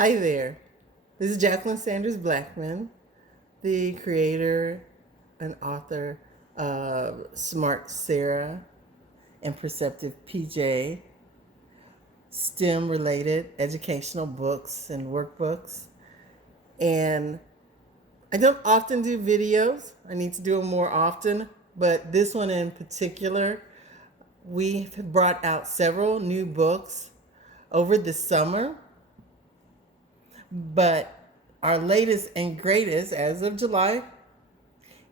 Hi there. This is Jacqueline Sanders Blackman, the creator and author of Smart Sarah and Perceptive PJ, STEM related educational books and workbooks. And I don't often do videos. I need to do them more often, but this one in particular, we've brought out several new books over the summer. But our latest and greatest, as of July,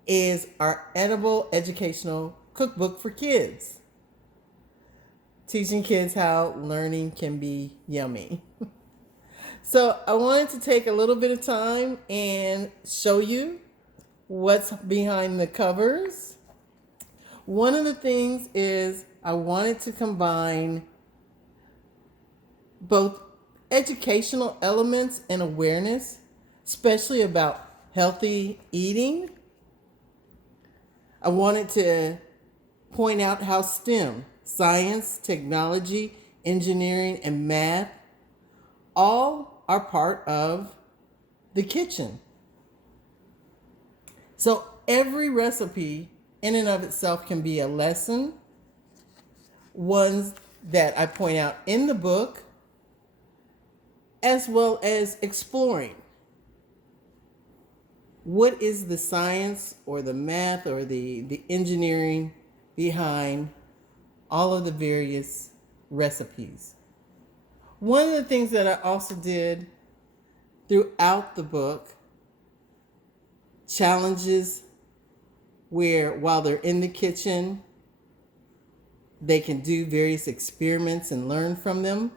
is our edible educational cookbook for kids, teaching kids how learning can be yummy. So I wanted to take a little bit of time and show you what's behind the covers. One of the things is I wanted to combine both educational elements and awareness, especially about healthy eating. I wanted to point out how STEM, science, technology, engineering, and math, all are part of the kitchen. So every recipe in and of itself can be a lesson. Ones that I point out in the book, as well as exploring what is the science or the math or the engineering behind all of the various recipes. One of the things that I also did throughout the book, challenges where while they're in the kitchen, they can do various experiments and learn from them.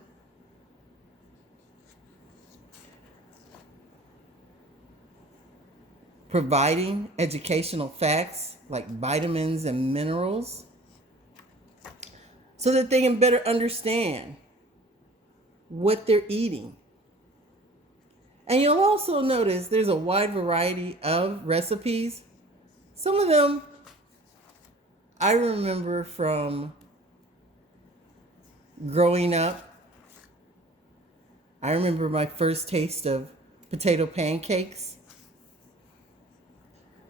Providing educational facts like vitamins and minerals so that they can better understand what they're eating. And you'll also notice there's a wide variety of recipes. Some of them I remember from growing up. I remember my first taste of potato pancakes.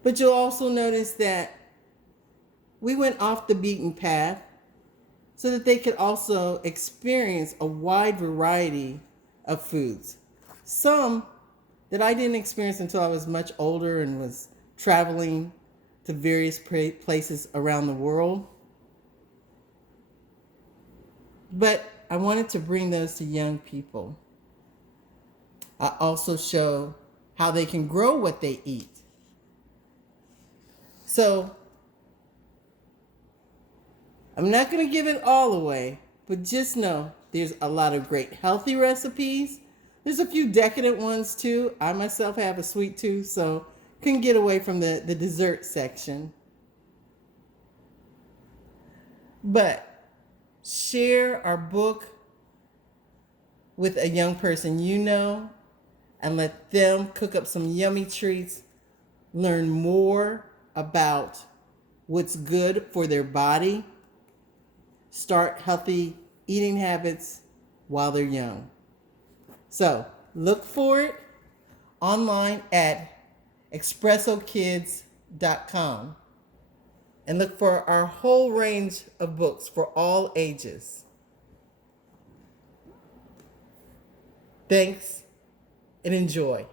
But you'll also notice that we went off the beaten path so that they could also experience a wide variety of foods. Some that I didn't experience until I was much older and was traveling to various places around the world. But I wanted to bring those to young people. I also show how they can grow what they eat. So, I'm not going to give it all away, but just know there's a lot of great healthy recipes. There's a few decadent ones too. I myself have a sweet tooth, so couldn't get away from the dessert section. But share our book with a young person you know and let them cook up some yummy treats, learn more about what's good for their body, start healthy eating habits while they're young. So look for it online at expressokids.com and look for our whole range of books for all ages. Thanks and enjoy.